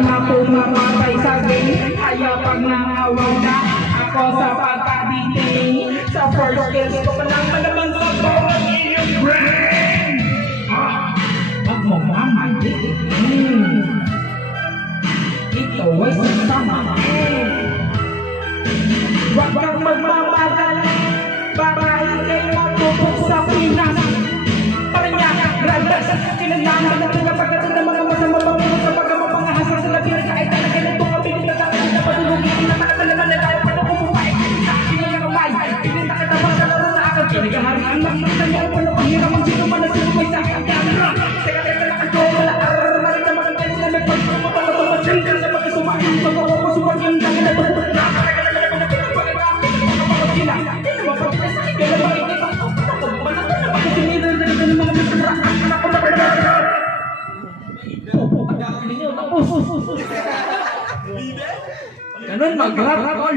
na pumapatay sa game. Kaya pag naawaw na ako sa pagkaditing, sa first skills ko pa lang malaman sa bawat iyong brain. Wag mo mamalitin. Ito ay sasama. Wag kang magmamagal, baka ikay matupok sa Pinas. Paranaque, Grandas, kinalaman na pinapagatan ng mga masamang pagpunod sa pagkamapangahasal sa labirin kahit talaga nito ang pinagdadaan na patulungin na makatalaman na tayo paano kumuhay. Pinagakamay, pinagdakataman sa laro na akal. Pinagaharian, makikita niyo kung ano pahirap ang sino man na sinumay sa aking camera. Teka, nakagawala, maraming na makagaling na nagpagpapapapapapasyan ka sa pagkasumahin. Pagpapapasumahin, tangin na ito. Ganun mag-rap, tol.